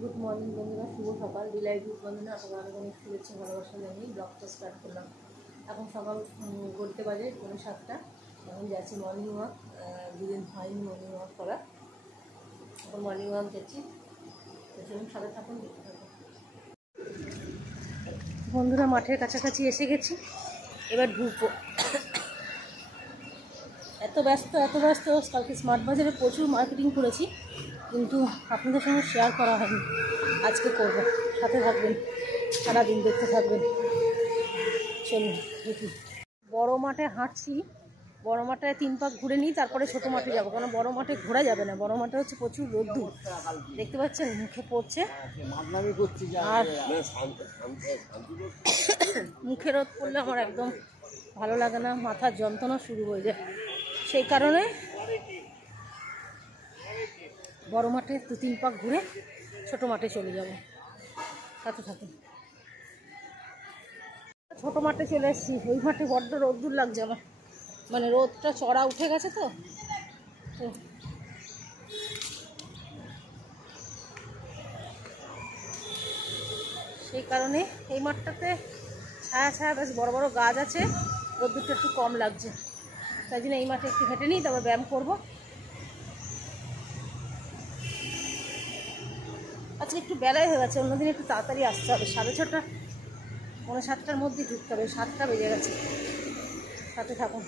Good morning বন্ধুরা, শুভ সকাল। Deloitte বন্ধুরা আপনারা অনেক অনেক শুভেচ্ছা ভালোবাসা জানিয়ে ব্লগটা স্টার্ট করলাম। এখন সকাল করতে বাজে 7:30। এখন যাচ্ছি মর্নিং ওয়াক। দুদিন হয়নি মর্নিং ওয়াক করা, এখন মর্নিং ওয়াক যাচ্ছি। তো সেরকম সাথে থাকুন, দেখতে থাকুন। বন্ধুরা মাঠের কাছাকাছি এসে গেছি, এবার ঢুকবো। এত ব্যস্ত কালকে স্মার্ট বাজারে প্রচুর মার্কেটিং করেছি, কিন্তু আপনাদের সঙ্গে শেয়ার করা হয়নি। আজকে করবো, সাথে থাকবেন, সারাদিন দেখতে থাকবেন। চলুন দেখি। বড় মাঠে হাঁটছি, বড় মাঠে 3 পাক ঘুরে নিই, তারপরে ছোটো মাঠে যাবো। কারণ বড় মাঠে ঘোরা যাবে না, বড় মাঠে হচ্ছে প্রচুর রোদ্দুর, দেখতে পাচ্ছেন মুখে পড়ছে। আর মুখে রোদ পড়লে আমার একদম ভালো লাগে না, মাথার যন্ত্রণা শুরু হয়ে যায়। সেই কারণে বড় মাঠে 2-3 পাক ঘুরে ছোট মাঠে চলে যাব। সাথে সাথে ছোট মাঠে চলে এসেছি। ওই মাঠে বড্ড রোদ্দুর লাগছে আমার, মানে রোদটা চড়া উঠে গেছে তো সেই কারণে এই মাঠটাতে ছায়া বেশ বড় বড় গাছ আছে, রোদ্দুরটা একটু কম লাগছে। তাই জন্য এই মাঠে একটু হেঁটে নিই, তারপর ব্যায়াম করবো। আজকে একটু বেলায় হয়ে গেছে, অন্যদিন একটু তাড়াতাড়ি আসতে হবে। 6:30 পৌনে 7টার মধ্যেই ঢুকতে হবে, 7টা বেজে গেছে। সাথে থাকুন।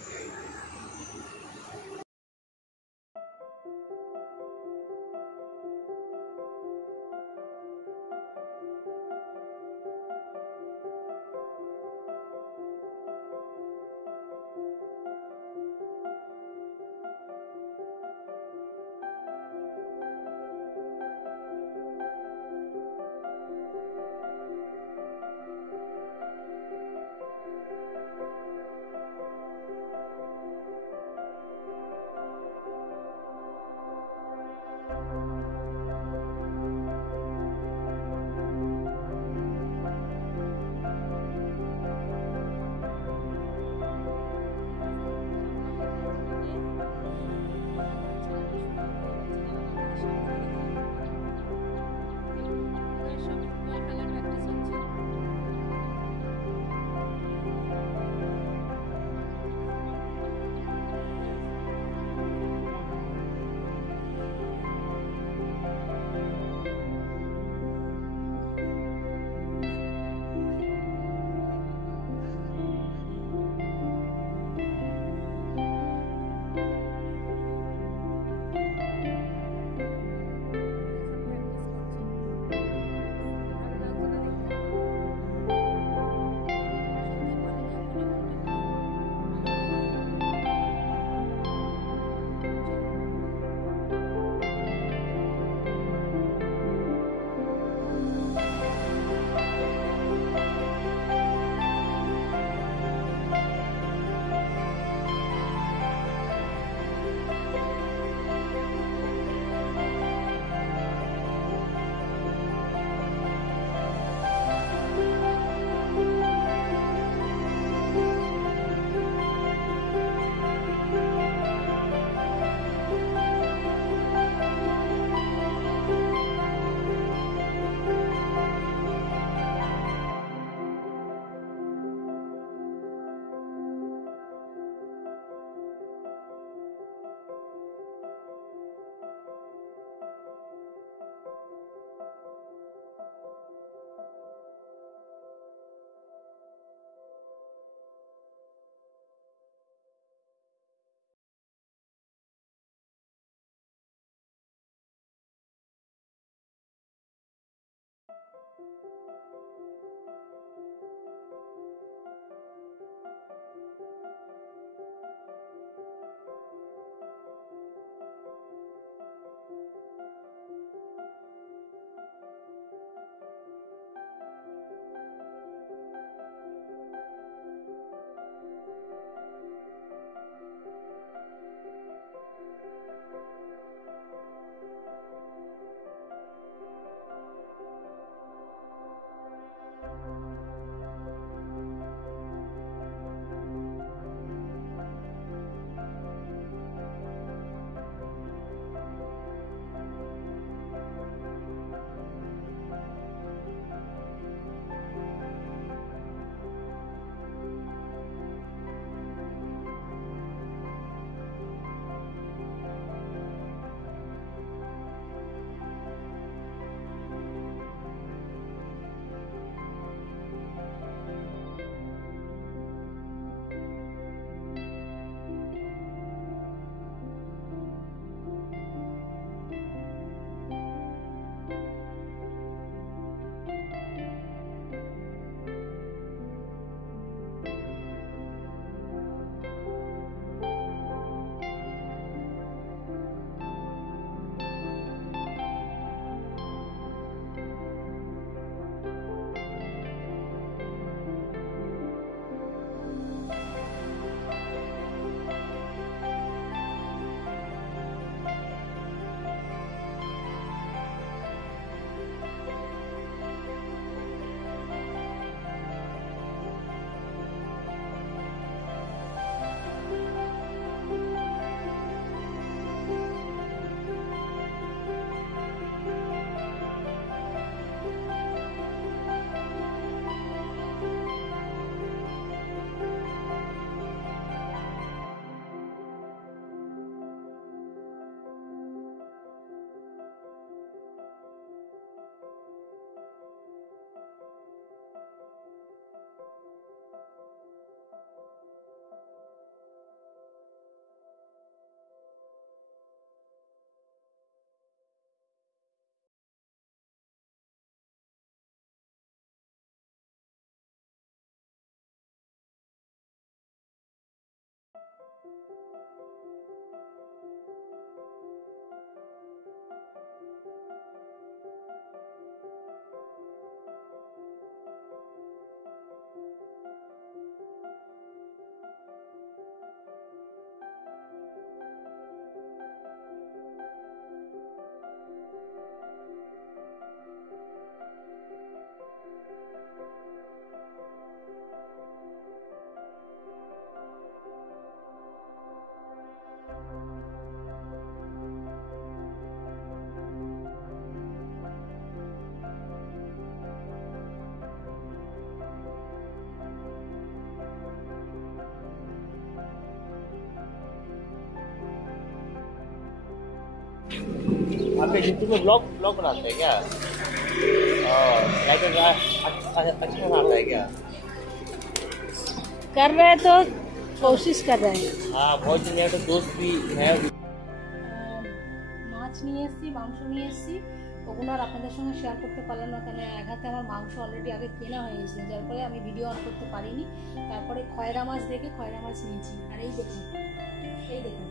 आप यूट्यूब में ब्लॉग बनाते हैं क्या? अच्छा बनाता है क्या? कर रहे हैं तो कोशिश कर रहे हैं। हाँ, बहुत दिन मेरे तो दोस्त भी है। মাছ নিয়ে এসেছি, মাংস নিয়ে এসেছি, ওগুলো আর আপনাদের সঙ্গে শেয়ার করতে পারলাম না, কারণ এক হাতে আমার মাংস অলরেডি আগে কেনা হয়ে গেছে, যার ফলে আমি ভিডিও অন করতে পারিনি। তারপরে খয়রা মাছ দেখে খয়রা মাছ নিয়েছি। আর এই দেখুন, এই দেখুন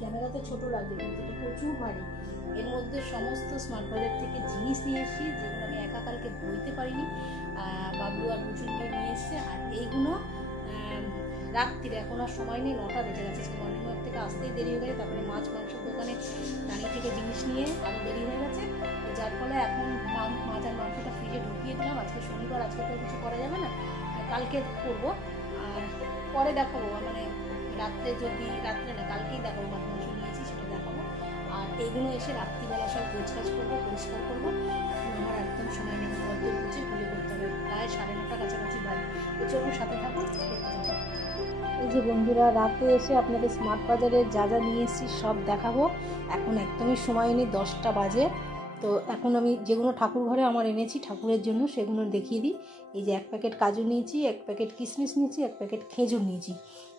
ক্যামেরাতে ছোট লাগবে কিন্তু এটা প্রচুর ভারী। এর মধ্যে সমস্ত স্মার্ট বাজার থেকে জিনিস নিয়ে এসেছি, যেগুলো আমি একা কালকে বইতে পারিনি, বাবলু আর বুচুন নিয়ে এসছে। আর এইগুলো রাত্রিরে, এখন আর সময় নেই, 9টা বেজে গেছে, মর্নিং ওয়াক থেকে আসতেই দেরি হয়ে গেছে। তারপরে মাছ মাংসের দোকানে দাঁড়িয়ে থেকে জিনিস নিয়ে আরও দেরি হয়ে গেছে, যার ফলে এখন মাছ আর মাংসটা ফ্রিজে ঢুকিয়ে দিলাম। আজকে শনিবার, আজকে তো কিছু করা যাবে না, কালকে করবো। আর পরে দেখাবো, মানে রাত্রে না কালকেই দেখাবো মাছ মাংস নিয়েছি, সেটা দেখাবো। আর এইগুলো এসে রাত্রিবেলা সব গোছগাছ করবো, পরিষ্কার করবো। এখন আমার একদম সময় নেই, অত গুছিয়ে পুজো করতে হবে, প্রায় 9:30 কাছাকাছি বাজে। তো চলুন সাথে থাকুন, দেখতে থাকুন। এই যে বন্ধুরা, রাতে এসে আপনাদের স্মার্ট বাজারে যা যা নিয়ে এসেছি সব দেখাবো। এখন একদমই সময় নেই, 10টা বাজে। তো এখন আমি যেগুলো ঠাকুর ঘরে আমার এনেছি ঠাকুরের জন্য সেগুলো দেখিয়ে দিই। এই যে 1 প্যাকেট কাজু নিয়েছি, 1 প্যাকেট কিশমিশ নিয়েছি, 1 প্যাকেট খেজুর নিয়েছি।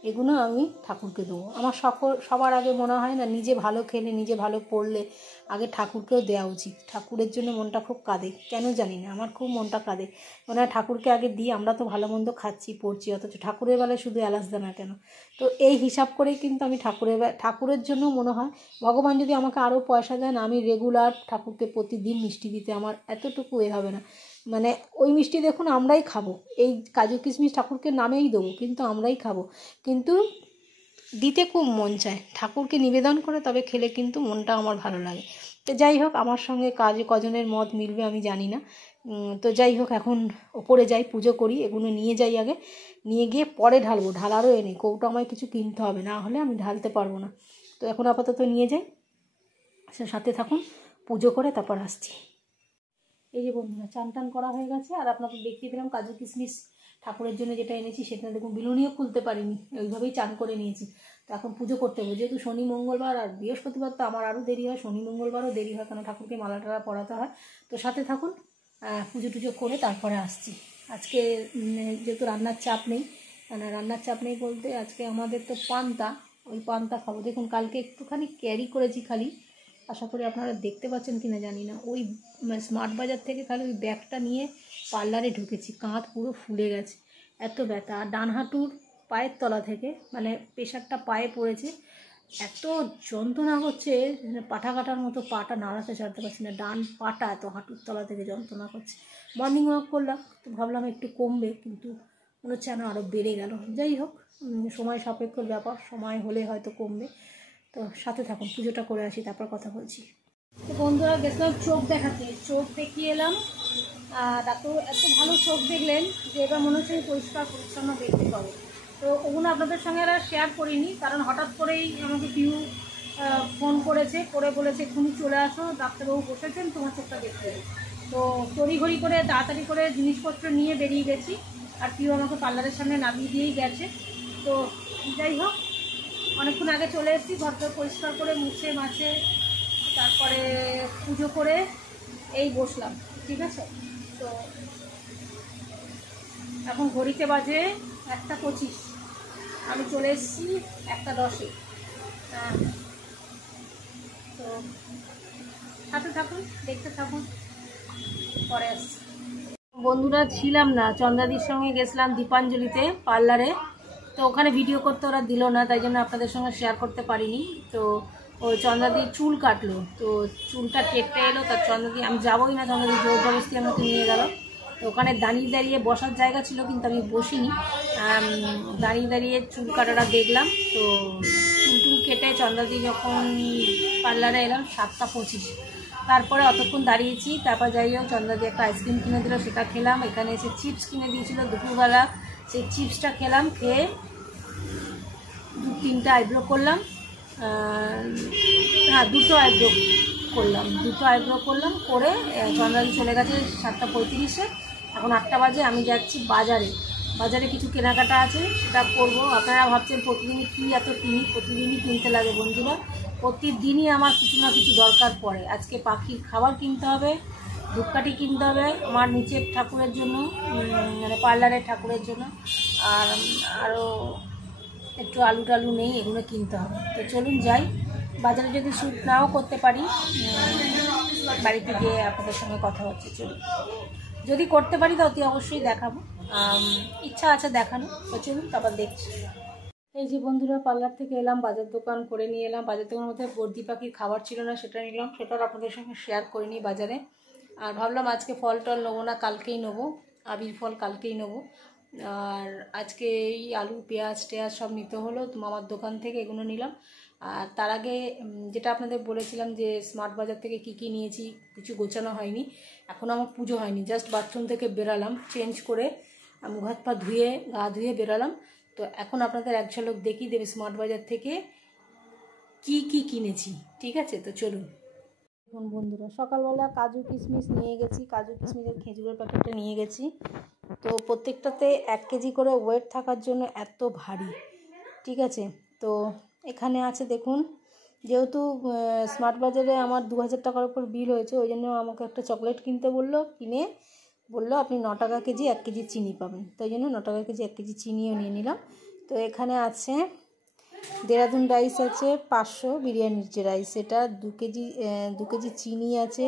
এগুলো আমি ঠাকুরকে দেবো। আমার সবার আগে মনে হয় না, নিজে ভালো খেলে, নিজে ভালো পড়লে আগে ঠাকুরকেও দেওয়া উচিত। ঠাকুরের জন্য মনটা খুব কাঁদে, কেন জানি না, আমার খুব মনটা কাঁদে। মনে হয় ঠাকুরকে আগে দিই, আমরা তো ভালো মন্দ খাচ্ছি, পড়ছি, অথচ ঠাকুরের বেলায় শুধু এলাচ দানা কেন। তো এই হিসাব করেই কিন্তু আমি ঠাকুরের জন্য মনে হয়, ভগবান যদি আমাকে আরও পয়সা দেন, আমি রেগুলার ঠাকুরকে প্রতিদিন মিষ্টি দিতে আমার এতটুকু হবে না। মানে ওই মিষ্টি দেখুন আমরাই খাবো, এই কাজু কিশমিশ ঠাকুরকে নামেই দেবো, কিন্তু আমরাই খাবো, কিন্তু দিতে খুব মন চায়। ঠাকুরকে নিবেদন করে তবে খেলে কিন্তু মনটা আমার ভালো লাগে। তো যাই হোক, আমার সঙ্গে কজনের মত মিলবে আমি জানি না। তো যাই হোক, এখন ওপরে যাই, পুজো করি, এগুলো নিয়ে যাই আগে, নিয়ে গিয়ে পরে ঢালবো। ঢালারও এনে কৌটো আমায় কিছু কিনতে হবে, না হলে আমি ঢালতে পারবো না। তো এখন আপাতত নিয়ে যাই, সাথে থাকুন, পুজো করে তারপর আসছি। এই যে বন্ধুরা, চান টান করা হয়ে গেছে, আর আপনাদের দেখিয়ে দিলাম কাজু কিশমিশ ঠাকুরের জন্য যেটা এনেছি, সেটা দেখুন বিলুনিও খুলতে পারিনি, ওইভাবেই চান করে নিয়েছি। তো এখন পুজো করতে হবে, যেহেতু শনি মঙ্গলবার আর বৃহস্পতিবার তো আমার আরও দেরি হয়, শনি মঙ্গলবারও দেরি হয়, কারণ ঠাকুরকে মালা টালা পরাতে হয়। তো সাথে থাকুন, পুজো টুজো করে তারপরে আসছি। আজকে যেহেতু রান্নার চাপ নেই, মানে রান্নার চাপ নেই বলতে আজকে আমাদের তো পান্তা, ওই পান্তা খাবো। দেখুন কালকে একটুখানি ক্যারি করেছি খালি, আশা করি আপনারা দেখতে পাচ্ছেন কিনা জানি না, ওই স্মার্ট বাজার থেকে খালি ওই ব্যাগটা নিয়ে পার্লারে ঢুকেছি, কাঁধ পুরো ফুলে গেছে, এত ব্যথা। আর ডান হাঁটুর পায়ের তলা থেকে, মানে প্রেশারটা পায়ে পড়েছে, এত যন্ত্রণা করছে, পাটা কাটার মতো, পাটা নাড়াতে ছাড়তে পারছি না, ডান পাটা এত হাঁটুর তলা থেকে যন্ত্রণা করছে। মর্নিং ওয়াক করলাম, তো ভাবলাম একটু কমবে, কিন্তু মনে হচ্ছে না আরও বেড়ে গেল। যাই হোক, সময় সাপেক্ষর ব্যাপার, সময় হলে হয়তো কমবে। তো সাথে থাকুন, পুজোটা করে আসি, তারপর কথা বলছি। তো বন্ধুরা, গেছিলাম চোখ দেখাতে, চোখ দেখিয়ে এলাম। ডাক্তার এত ভালো চোখ দেখলেন যে এবার মনে হচ্ছে পরিষ্কার পরিচ্ছন্ন দেখতে পাবো। তো ওগুলো আপনাদের সঙ্গে আর শেয়ার করিনি, কারণ হঠাৎ করেই আমাকে পিউ ফোন করেছে, করে বলেছে এক্ষুনি চলে আসো, ডাক্তারবাবু বসেছেন, তোমার চোখটা দেখতে হবে। তো তড়িঘড়ি করে তাড়াতাড়ি করে জিনিসপত্র নিয়ে বেরিয়ে গেছি, আর পিউ আমাকে পার্লারের সামনে নামিয়ে দিয়েই গেছে। তো যাই হোক, অনেকক্ষণ আগে চলে এসেছি, ঘরটা পরিষ্কার করে মুছে মাছে তারপরে পুজো করে এই বসলাম, ঠিক আছে। তো এখন ঘড়িতে বাজে 1:25, আমি চলে এসেছি 1:10-এ। তো সাথে থাকুন, দেখতে থাকুন, পরে আসছি। বন্ধুরা, ছিলাম না, চন্দ্রাদির সঙ্গে গেছিলাম দীপাঞ্জলিতে পার্লারে, তো ওখানে ভিডিও করতে ওরা দিল না, তাই জন্য আপনাদের সঙ্গে শেয়ার করতে পারিনি। তো ওই চন্দ্রাদি চুল কাটলো, তো চুলটা কেটে এলো, তার চন্দ্রাদি, আমি যাবোই না, চন্দ্রাদি জোর জবরদস্তি আমাকে নিয়ে গেল। তো ওখানে দাঁড়িয়ে দাঁড়িয়ে বসার জায়গা ছিল, কিন্তু আমি বসিনি, দাঁড়িয়ে দাঁড়িয়ে চুল কাটাটা দেখলাম। তো চুল কেটে চন্দ্রাদি যখন পার্লারে এলাম 7:25, তারপরে অতক্ষণ দাঁড়িয়েছি। তারপর যাই হোক, চন্দ্রাদি একটা আইসক্রিম কিনে দিল, সেটা খেলাম। এখানে এসে চিপস কিনে দিয়েছিল দুপুরবেলা, সেই চিপসটা খেলাম, খেয়ে 2-3টা আইব্রো করলাম, হ্যাঁ 2টো আইব্রো করলাম, করে চন্দ্রাদি চলে গেছে 7:35-এ। এখন 8টা বাজে, আমি যাচ্ছি বাজারে। বাজারে কিছু কেনাকাটা আছে, সেটা করবো। আপনারা ভাবছেন প্রতিদিনই কী এত কিনি, প্রতিদিনই কিনতে লাগে বন্ধুরা। প্রতিদিনই আমার কিছু না কিছু দরকার পড়ে। আজকে পাখির খাবার কিনতে হবে, ধূপকাঠি কিনতে হবে আমার নিচের ঠাকুরের জন্য, মানে পার্লারের ঠাকুরের জন্য, আর আরও একটু আলু টালু নেই, এগুলো কিনতে হবে। তো চলুন যাই বাজারে। যদি শ্যুট নাও করতে পারি, বাড়িতে গিয়ে আপনাদের সঙ্গে কথা হচ্ছে। চলুন, যদি করতে পারি তো অতি অবশ্যই দেখাবো, ইচ্ছা আছে দেখানো। তো চলুন তারপর দেখছি। এই যে বন্ধুরা, পার্লার থেকে এলাম, বাজার দোকান করে নিয়ে এলাম। বাজার দোকানের মধ্যে বর্দি পাখির খাবার ছিল না, সেটা নিলাম। সেটাও আপনাদের সঙ্গে শেয়ার করে নিই বাজারে। আর ভাবলাম আজকে ফল টল নেবো না, কালকেই নেবো, আবির ফল কালকেই নেবো। আর আজকে এই আলু পেঁয়াজ টেয়াজ সব নিতে হলো তো মামার দোকান থেকে, এগুলো নিলাম। আর তার আগে যেটা আপনাদের বলেছিলাম যে স্মার্ট বাজার থেকে কি কি নিয়েছি, কিছু গোছানো হয়নি, এখন আমার পুজো হয়নি। জাস্ট বাথরুম থেকে বেরালাম, চেঞ্জ করে মুখ হাত পা ধুয়ে গা ধুয়ে বেরালাম। তো এখন আপনাদের এক ঝলক দেখিয়ে দেবে স্মার্ট বাজার থেকে কি কি কিনেছি, ঠিক আছে? তো চলুন। এখন বন্ধুরা, সকালবেলা কাজু কিশমিশ নিয়ে গেছি, কাজু কিশমিশের খেজুরের প্যাকেটটা নিয়ে গেছি। তো প্রত্যেকটাতে 1 কেজি করে ওয়েট থাকার জন্য এত ভারী, ঠিক আছে? তো এখানে আছে দেখুন, যেহেতু স্মার্ট বাজারে আমার 2000 টাকার উপর বিল হয়েছে, ওই জন্য আমাকে একটা চকলেট কিনতে বললো, কিনে বললো আপনি 9 টাকা কেজি 1 কেজি চিনি পাবেন। তাই জন্য 9 টাকা কেজি 1 কেজি চিনিও নিয়ে নিলাম। তো এখানে আছে দেরাদুন রাইস আছে 500, বিরিয়ানির যে রাইস, এটা 2 কেজি চিনি আছে,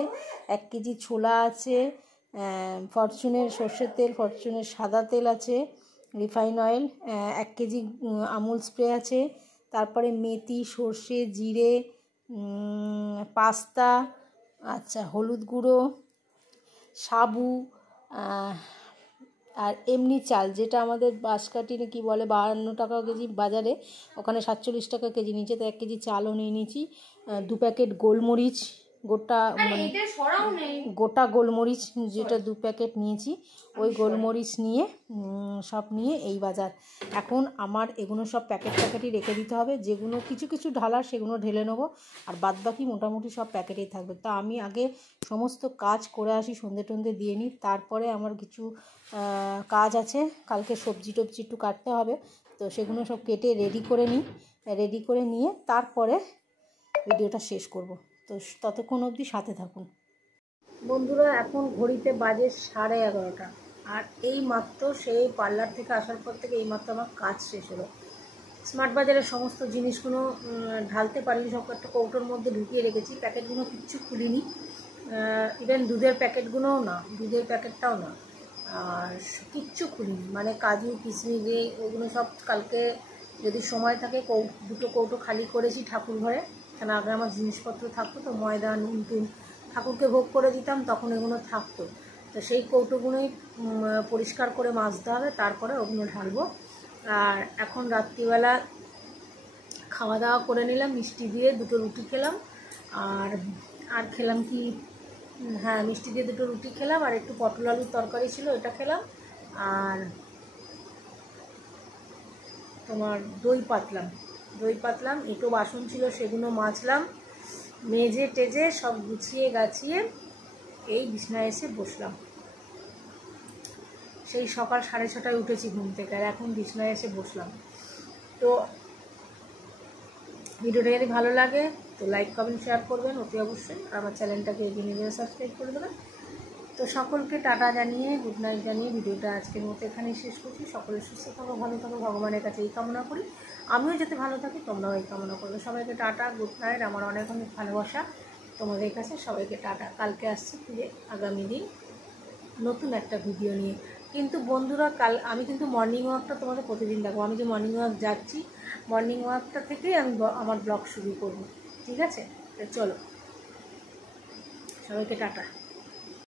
1 কেজি ছোলা আছে, ফরচুনের সর্ষের তেল, ফরচুনের সাদা তেল আছে, refine oil, 1 KG Amul spray আছে, তারপরে মেথি, সর্ষে, জিরে, পাস্তা, আচ্ছা হলুদ গুঁড়ো, সাবু, আর এমনি চাল, যেটা আমাদের বাঁশকাঠি না কি বলে, 52 টাকা কেজি বাজারে, ওখানে 47 টাকা কেজি নিচে। তো 1 কেজি চালও নিয়ে নিয়েছি। 2 প্যাকেট গোলমরিচ, গোটা মানে গোটা গোলমরিচ, যেটা 2 প্যাকেট নিয়েছি, ওই গোলমরিচ নিয়ে সব নিয়ে এই বাজার। এখন আমার এগুলো সব প্যাকেটই রেখে দিতে হবে, যেগুলো কিছু কিছু ঢালার সেগুলো ঢেলে নেবো, আর বাদবাকি মোটামুটি সব প্যাকেটেই থাকবে। তা আমি আগে সমস্ত কাজ করে আসি, সন্ধে টন্ধে দিয়ে নিই, তারপরে আমার কিছু কাজ আছে, কালকে সবজি টবজি একটু কাটতে হবে, তো সেগুলো সব কেটে রেডি করে নিই। রেডি করে নিয়ে তারপরে ভিডিওটা শেষ করব। তো ততক্ষণ অবধি সাথে থাকুন বন্ধুরা। এখন ঘড়িতে বাজে 11:30, আর এই মাত্র সেই পার্লার থেকে আসার পর থেকে এই মাত্র আমার কাজ শেষ হলো। স্মার্ট বাজারের সমস্ত জিনিসগুলো ঢালতে পারিনি, সব একটা কৌটোর মধ্যে ঢুকিয়ে রেখেছি। প্যাকেটগুলো কিচ্ছু খুলিনি, ইভেন দুধের প্যাকেটগুলোও না, দুধের প্যাকেটটাও না, আর কিচ্ছু খুলিনি। মানে কাজু কিশমিশ ওগুলো সব কালকে যদি সময় থাকে 2টো কৌটো খালি করেছি ঠাকুর ঘরে, কেন আগে আমার জিনিসপত্র থাকতো, তো ময়দা নুন টুন ঠাকুরকে ভোগ করে দিতাম, তখন এগুলো থাকতো। তো সেই কৌটোগুলোই পরিষ্কার করে মাজতে হবে, তারপরে ওগুলো ঢালবো। আর এখন রাত্রিবেলা খাওয়া দাওয়া করে নিলাম, মিষ্টি দিয়ে 2টো রুটি খেলাম। আর খেলাম কি, হ্যাঁ মিষ্টি দিয়ে 2টো রুটি খেলাম, আর একটু পটল আলুর তরকারি ছিল, এটা খেলাম। আর তোমার দই পাতলাম, একটু বাসন ছিল সেগুলো মাজলাম, মেজে টেজে সব গুছিয়ে গাছিয়ে এই বিছনায় এসে বসলাম। সেই সকাল 6:30টায় উঠেছি ঘুম থেকে, আর এখন বিছনায় এসে বসলাম। তো ভিডিওটা যদি ভালো লাগে তো লাইক কমেন্ট শেয়ার করবেন অতি অবশ্যই, আর আমার চ্যানেলটাকে এগিয়ে নিয়ে সাবস্ক্রাইব করে দেবেন। তো সকলকে টাটা জানিয়ে, গুড নাইট জানিয়ে ভিডিওটা আজকের মতো এখানেই শেষ করছি। সকলে সুস্থ থাকো, ভালো থাকো, ভগবানের কাছে এই কামনা করি। আমিও যাতে ভালো থাকি, তোমরাও এই কামনা করবে। সবাইকে টাটা, গুড নাইট, আমার অনেক অনেক ভালোবাসা তোমাদের কাছে। সবাইকে টাটা। কালকে আসছি ফিরে আগামী দিন নতুন একটা ভিডিও নিয়ে। কিন্তু বন্ধুরা, আমি কিন্তু মর্নিং ওয়াকটা তোমাদের প্রতিদিন দেখো। আমি যে মর্নিং ওয়াক যাচ্ছি, মর্নিং ওয়াকটা থেকেই আমি আমার ব্লগ শুরু করব, ঠিক আছে? চলো, সবাইকে টাটা।